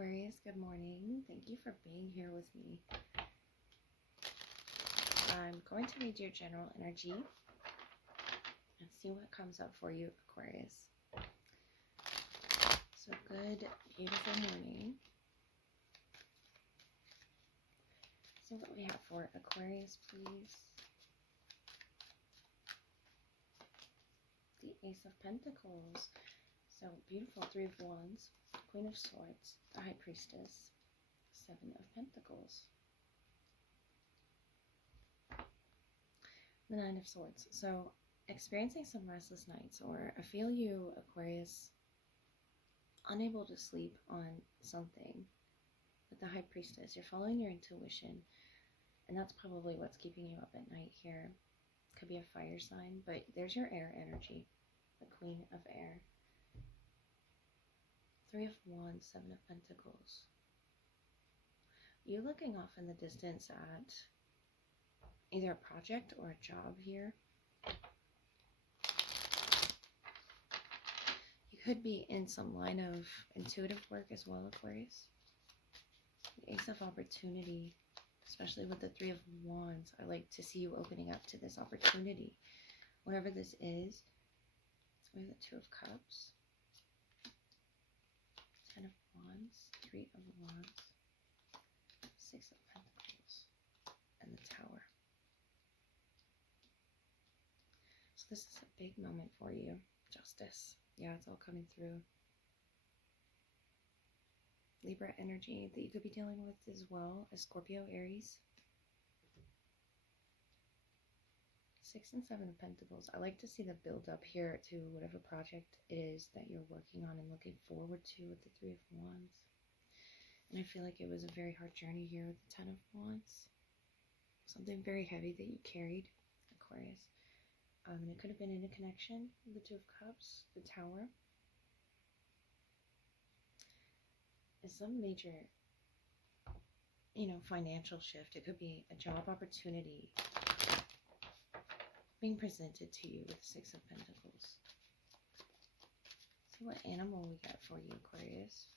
Aquarius, good morning. Thank you for being here with me. I'm going to read your general energy and see what comes up for you, Aquarius. So good, beautiful morning. See what we have for Aquarius, please. The Ace of Pentacles. So beautiful, Three of Wands, Queen of Swords, the High Priestess, Seven of Pentacles, the Nine of Swords. So experiencing some restless nights, or I feel you, Aquarius, unable to sleep on something. With the High Priestess, you're following your intuition, and that's probably what's keeping you up at night here. Could be a fire sign, but there's your air energy, the Queen of Air. Three of Wands, Seven of Pentacles. You looking off in the distance at either a project or a job here. You could be in some line of intuitive work as well, Aquarius. The Ace of Opportunity, especially with the Three of Wands. I like to see you opening up to this opportunity, whatever this is. We have the Two of Cups, Ten of Wands, Three of Wands, Six of Pentacles, and the Tower. So this is a big moment for you. Justice. Yeah, it's all coming through. Libra energy that you could be dealing with as well as Scorpio, Aries. Six and Seven of Pentacles. I like to see the build up here to whatever project it is that you're working on and looking forward to with the Three of Wands. And I feel like it was a very hard journey here with the Ten of Wands. Something very heavy that you carried, Aquarius. It could have been in a connection with the Two of Cups, the Tower. Is some major, financial shift. It could be a job opportunity being presented to you with the Six of Pentacles. See what animal we got for you, Aquarius.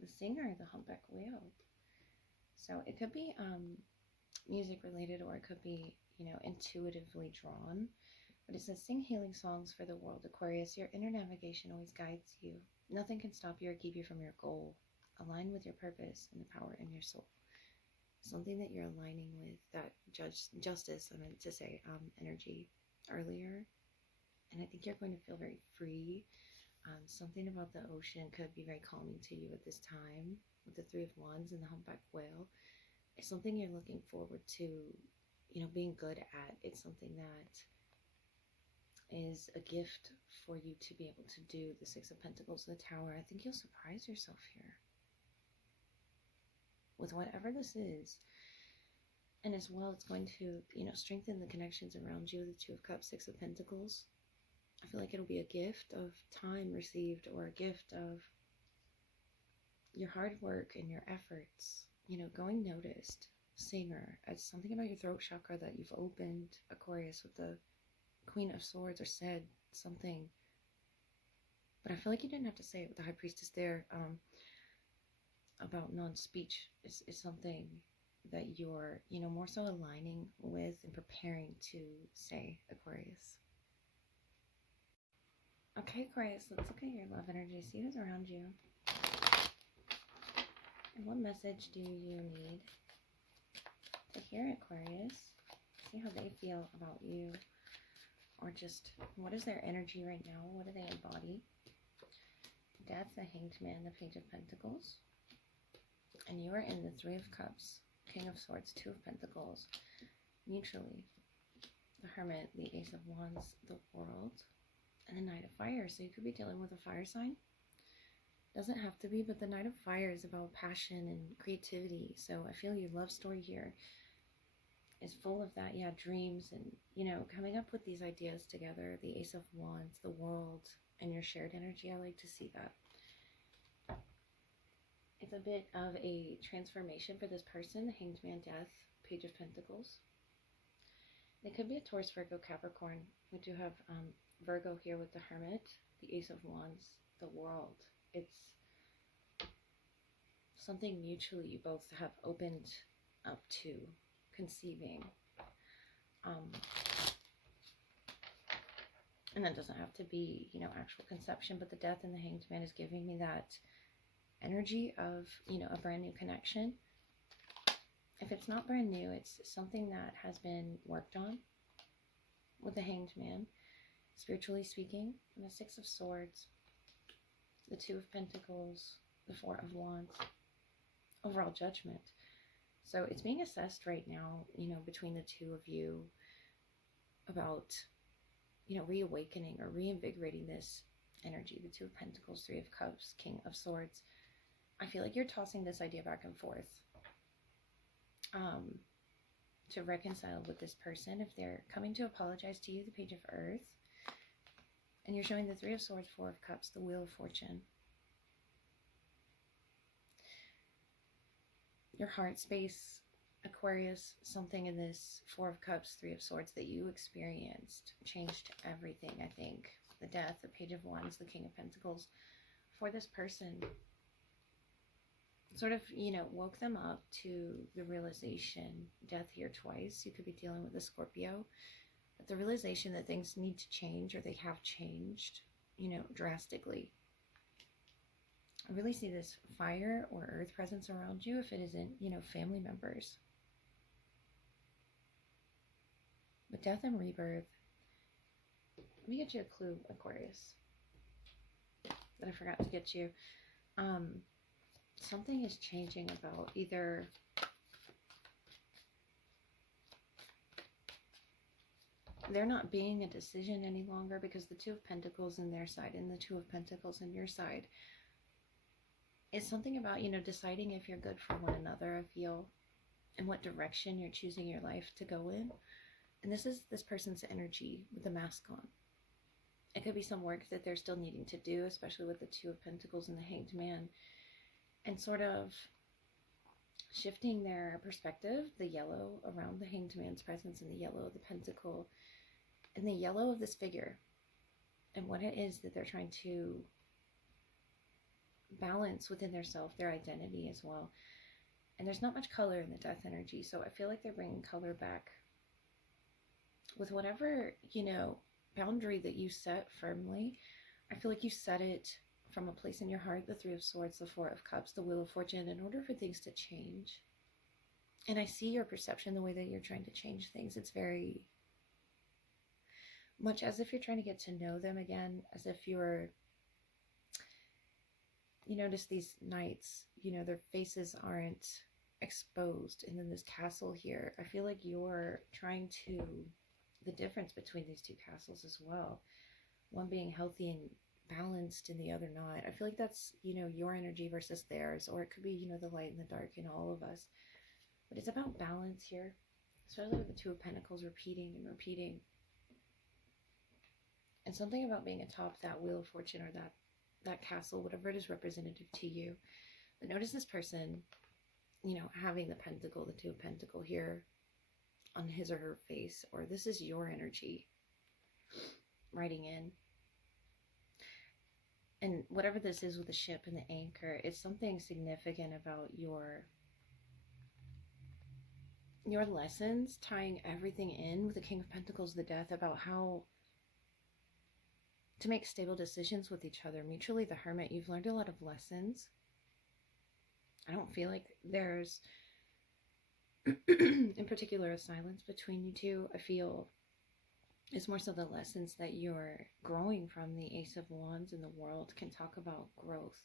The singer, the humpback whale. So it could be music related, or it could be, intuitively drawn. But it says, sing healing songs for the world, Aquarius. Your inner navigation always guides you. Nothing can stop you or keep you from your goal. Align with your purpose and the power in your soul. Something that you're aligning with, that justice, I meant to say, energy earlier. And I think you're going to feel very free. Something about the ocean could be very calming to you at this time. With the Three of Wands and the humpback whale. It's something you're looking forward to, being good at. It's something that is a gift for you to be able to do. The Six of Pentacles, the Tower. I think you'll surprise yourself here with whatever this is. And as well, it's going to, strengthen the connections around you. The Two of Cups, Six of Pentacles. I feel like it'll be a gift of time received, or a gift of your hard work and your efforts, going noticed. Singer. It's something about your throat chakra that you've opened, Aquarius, with the Queen of Swords, or said something. But I feel like you didn't have to say it with the High Priestess there. About non-speech is something that you're, more so aligning with and preparing to say, Aquarius. Okay, Aquarius, let's look at your love energy. See who's around you. And what message do you need to hear, Aquarius? See how they feel about you. Or just, what is their energy right now? What do they embody? Death, the Hanged Man, the Page of Pentacles. And you are in the Three of Cups, King of Swords, Two of Pentacles. Mutually, the Hermit, the Ace of Wands, the World, and the Knight of Fire. So you could be dealing with a fire sign. Doesn't have to be, but the Knight of Fire is about passion and creativity. So I feel your love story here is full of that, dreams and, coming up with these ideas together. The Ace of Wands, the World, and your shared energy. I like to see that. It's a bit of a transformation for this person. The Hanged Man, Death, Page of Pentacles. It could be a Taurus, Virgo, Capricorn. We do have Virgo here with the Hermit, the Ace of Wands, the World. It's something mutually you both have opened up to conceiving. And that doesn't have to be, you know, actual conception, but the Death and the Hanged Man is giving me that energy of, you know, a brand new connection. If it's not brand new, it's something that has been worked on with the Hanged Man, spiritually speaking. And the Six of Swords, the Two of Pentacles, the Four of Wands, overall judgment. So it's being assessed right now, you know, between the two of you about, you know, reawakening or reinvigorating this energy. The Two of Pentacles, Three of Cups, King of Swords. I feel like you're tossing this idea back and forth to reconcile with this person. If they're coming to apologize to you, the Page of Earth. And you're showing the Three of Swords, Four of Cups, the Wheel of Fortune. Your heart space, Aquarius, something in this Four of Cups, Three of Swords that you experienced changed everything, I think. The Death, the Page of Wands, the King of Pentacles. For this person, sort of, you know, woke them up to the realization, Death here twice. You could be dealing with a Scorpio. But the realization that things need to change, or they have changed, you know, drastically. I really see this fire or earth presence around you if it isn't, you know, family members. With death and rebirth, let me get you a clue, Aquarius, that I forgot to get you. Something is changing about either there not being a decision any longer, because the Two of Pentacles in their side and the Two of Pentacles in your side is something about, you know, deciding if you're good for one another, I feel, and what direction you're choosing your life to go in. And this is this person's energy with the mask on. It could be some work that they're still needing to do, especially with the Two of Pentacles and the Hanged Man, and sort of shifting their perspective, the yellow around the Hanged Man's presence, and the yellow of the Pentacle, and the yellow of this figure, and what it is that they're trying to balance within their self, their identity as well. And there's not much color in the Death energy, so I feel like they're bringing color back with whatever, you know, boundary that you set firmly. I feel like you set it from a place in your heart, the Three of Swords, the Four of Cups, the Wheel of Fortune, in order for things to change. And I see your perception, the way that you're trying to change things. It's very much as if you're trying to get to know them again, as if you're, you notice these knights, you know, their faces aren't exposed. And then this castle here, I feel like you're trying to, the difference between these two castles as well, one being healthy and balanced and the other not. I feel like that's, you know, your energy versus theirs, or it could be, you know, the light and the dark in all of us. But it's about balance here, especially with the Two of Pentacles repeating and repeating. And something about being atop that Wheel of Fortune, or that castle, whatever it is representative to you. But notice this person, you know, having the Pentacle, the Two of Pentacles here on his or her face, or this is your energy writing in. And whatever this is with the ship and the anchor, it's something significant about your lessons, tying everything in with the King of Pentacles, the Death, about how to make stable decisions with each other. Mutually, the Hermit, you've learned a lot of lessons. I don't feel like there's, in particular, a silence between you two. I feel it's more so the lessons that you're growing from. The Ace of Wands in the world can talk about growth.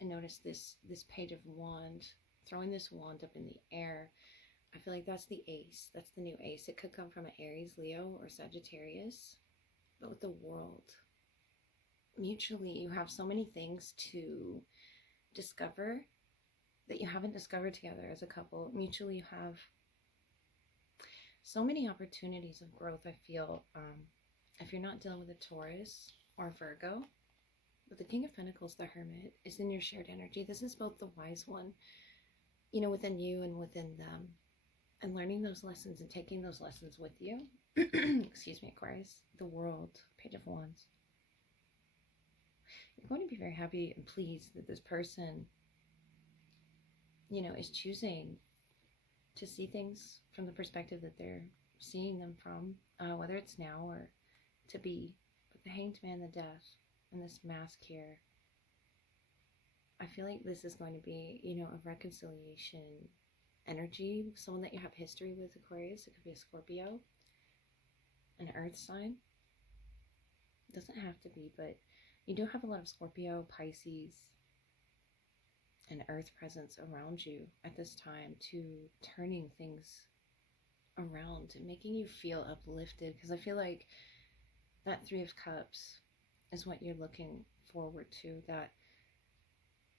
And notice this Page of Wands, throwing this wand up in the air. I feel like that's the ace. That's the new ace. It could come from an Aries, Leo, or Sagittarius. But with the world, mutually, you have so many things to discover that you haven't discovered together as a couple. Mutually, you have so many opportunities of growth, I feel. If you're not dealing with a Taurus or Virgo, but the King of Pentacles, the Hermit, is in your shared energy. This is both the wise one, you know, within you and within them. And learning those lessons and taking those lessons with you. Excuse me, Aquarius. The World, Page of Wands. You're going to be very happy and pleased that this person is choosing to see things from the perspective that they're seeing them from, whether it's now or to be. But the Hanged Man, the Death, and this mask here, I feel like this is going to be, a reconciliation energy. Someone that you have history with, Aquarius. It could be a Scorpio, an earth sign. It doesn't have to be, but you do have a lot of Scorpio, Pisces, and earth presence around you at this time, to turning things around and making you feel uplifted, because I feel like that Three of Cups is what you're looking forward to, that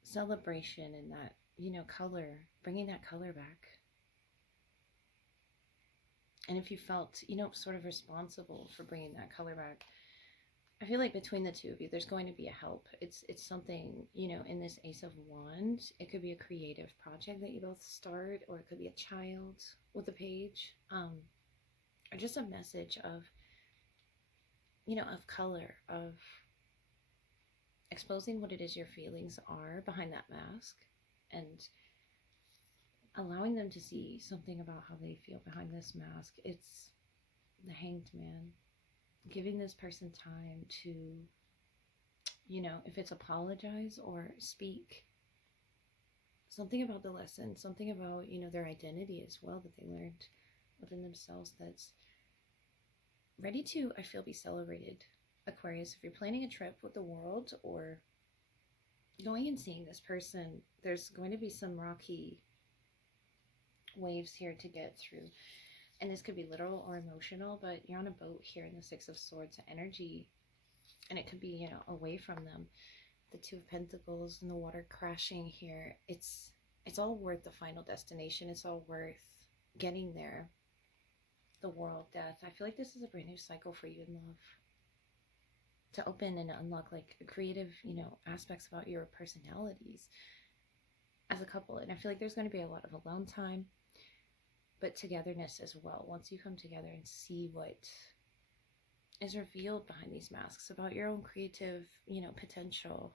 celebration and that, color, bringing that color back. And if you felt, sort of responsible for bringing that color back, I feel like between the two of you, there's going to be a help. It's something, in this Ace of Wands, it could be a creative project that you both start, or it could be a child with a page, or just a message of, of color, of exposing what it is your feelings are behind that mask, and allowing them to see something about how they feel behind this mask. It's the Hanged Man. Giving this person time to, if it's apologize or speak something about the lesson, something about, their identity as well that they learned within themselves, that's ready to, I feel, be celebrated. Aquarius, if you're planning a trip with the world or going and seeing this person, there's going to be some rocky waves here to get through. And this could be literal or emotional, but you're on a boat here in the Six of Swords energy, and it could be, away from them. The Two of Pentacles and the water crashing here. It's all worth the final destination. It's all worth getting there. The World, Death. I feel like this is a brand new cycle for you in love, to open and unlock like creative, aspects about your personalities as a couple. And I feel like there's going to be a lot of alone time, but togetherness as well, once you come together and see what is revealed behind these masks about your own creative, potential,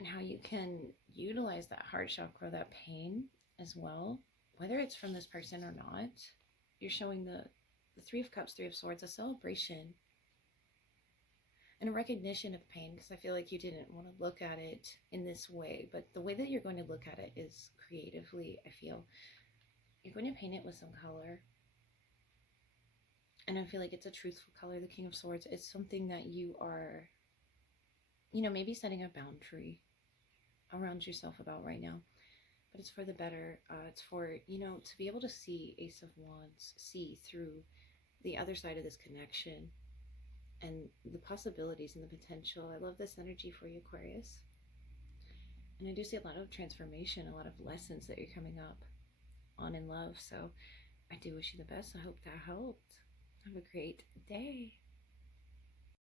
and how you can utilize that heart chakra, that pain as well, whether it's from this person or not. You're showing the Three of Cups, Three of Swords, a celebration and a recognition of pain, because I feel like you didn't want to look at it in this way, but the way that you're going to look at it is creatively. I feel you're going to paint it with some color, and I feel like it's a truthful color. The King of Swords, it's something that you are, maybe setting a boundary around yourself about right now, but it's for the better. It's for, to be able to see Ace of Wands, see through the other side of this connection and the possibilities and the potential. I love this energy for you, Aquarius. And I do see a lot of transformation, a lot of lessons that you're coming up on in love. So I do wish you the best. I hope that helped. Have a great day.